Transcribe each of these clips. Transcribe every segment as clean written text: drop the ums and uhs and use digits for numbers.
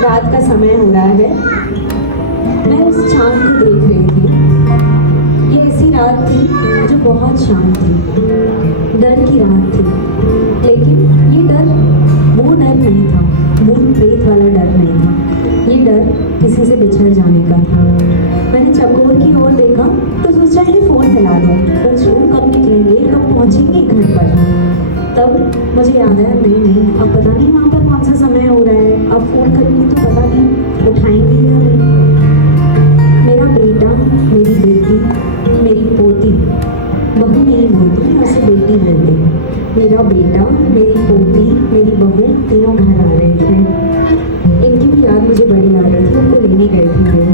रात का समय हो रहा है। मैं उस चांद को देख रही थी। ये ऐसी रात थी जो बहुत शांत थी, डर की रात थी। लेकिन ये डर वो डर नहीं था, भूत प्रेत वाला डर नहीं था। ये डर किसी से बिछड़ जाने का था। मैंने चकोर की ओर देखा तो सोचा कि फ़ोन मिला दूँ, कब निकलेंगे, कब पहुँचेंगे घर पर। तब मुझे याद आया, नहीं अब पता नहीं वहाँ पर कौन सा समय हो रहा है, अब फ़ोन करेंगे तो पता नहीं उठाएंगे या नहीं। मेरा बेटा, मेरी बेटी, मेरी पोती, बहू नहीं बोलती, मैं उसे बेटी बोलती। मेरा बेटा, मेरी पोती, मेरी बहू तीनों घर आ रहे थे। इनकी भी याद मुझे बड़ी आ रही थी, उनको लेने गए थे वो।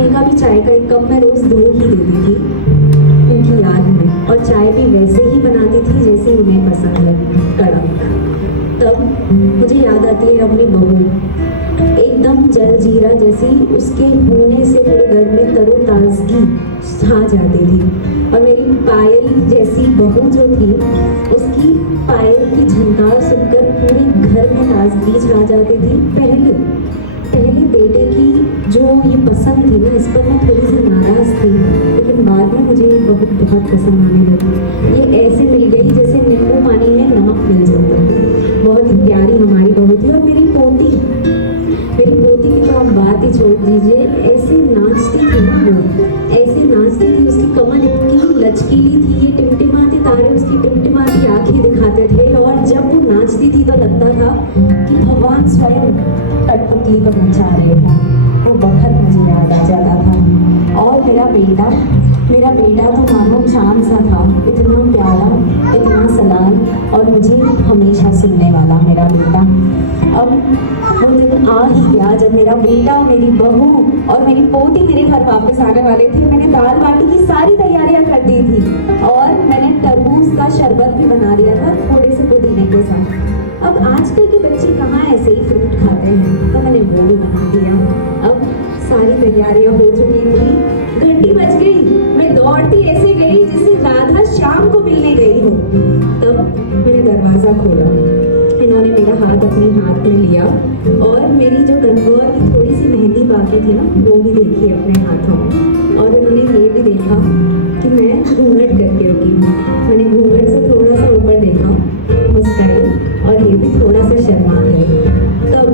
इनका भी चाय का एक कप मैं रोज़ धो ही देती थी इनकी याद में, और चाय भी वैसे ही बनाती थी जैसे उन्हें पसंद है, कड़क। तब मुझे याद आती है अपनी बहू, एकदम जल जीरा जैसी, उसके होने से पूरे घर में तरोताजगी छा जाती थी। और मेरी पायल जैसी बहू जो थी, उसकी पायल की झनकार सुनकर पूरे घर में ताजगी छा जाती थी। पहले बेटे की जो ये पसंद थी ना, इस पर मैं थोड़ी सी नाराज थी, लेकिन बाद में मुझे ये बहुत पसंद आने लगी। ये ऐसे मिल गई जैसे नींबू पानी में नमक मिल जाता है। बहुत ही प्यारी हमारी बहू थी। और मेरी पोती की तो आप बात ही छोड़ दीजिए, ऐसे नाचती थी ना वो, ऐसे नाचती थी, उसकी कमर इतनी लचकीली थी, ये टिमटिमाती तारे उसकी टिमटिमाती आंखें दिखाते थे। और जब वो नाचती थी तो लगता था कि भगवान स्वयं कठपुतली को नचा रहे हैं। वो वक्त मुझे याद आ जाता था। और मेरा बेटा तो मानो चांद सा था, इतना प्यारा, इतना सलाल, और मुझे हमेशा सुनने वाला मेरा बेटा। अब वो दिन आ ही गया जब मेरा बेटा, मेरी बहू और मेरी पोती मेरे घर वापस आने वाले थे। मैंने दाल बाटी की सारी तैयारियां कर दी थी, और मैंने तरबूज का शरबत भी बना दिया था थोड़े से पुदीने के साथ। अब आजकल के बच्चे कहाँ ऐसे ही फ्रूट खाते हैं, तो मैंने वो भी बना दिया। अब सारी तैयारियां हो चुकी थी, घंटी बज गई, मैं दौड़ती ऐसे गई जैसे राधा श्याम को मिलने गई हो। तब मैंने दरवाजा खोला, इन्होंने मेरा हाथ अपने हाथ में लिया, और मेरी जो कन्वर की थोड़ी सी मेहंदी बाकी थी ना, वो भी देखी अपने हाथों। और इन्होंने ये भी देखा कि मैं घूंघट करके रुकी हूँ। मैंने घूंघट से थोड़ा सा ऊपर देखा, मुस्कुराई, और ये भी थोड़ा सा शर्मा गई। तब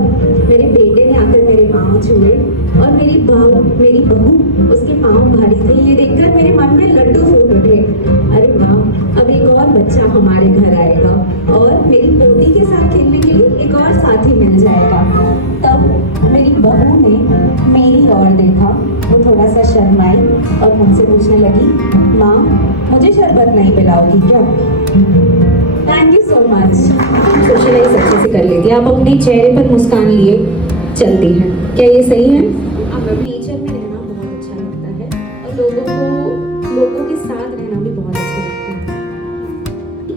मेरे बेटे ने आकर मेरे पाँव छुए, और मेरी बहू उसके पाँव भारी थे। ये देखकर मेरे मन में लड्डू फूट उठे। अरे वाह, अब एक और बच्चा हमारे घर आएगा, और मेरी पोती के साथ खेलने के लिए एक और साथी मिल जाएगा। तब मेरी बहू ने मेरी ओर देखा, वो थोड़ा सा शर्माई और मुझसे पूछने लगी, माँ मुझे शरबत नहीं पिलाओगी क्या? Thank you so much. Socialise अच्छे से कर लेती है, आप अपने चेहरे पर मुस्कान लिए चलती हैं, क्या ये सही है? नेचर में रहना बहुत अच्छा लगता है, और लोगों के साथ रहना भी बहुत अच्छा लगता है।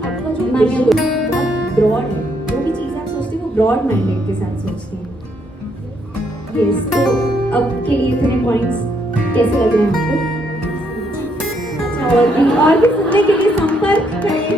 आपका जो माइंड बहुत ब्रॉड है, जो भी चीज़ आप सोचते हो वो ब्रॉड माइंडेड के साथ सोचते हैं। यस, तो अब के लिए इतने पॉइंट्स कैसे लग रहे हैं आपको? अच्छा, और भी सुनने के लिए संपर्क करें।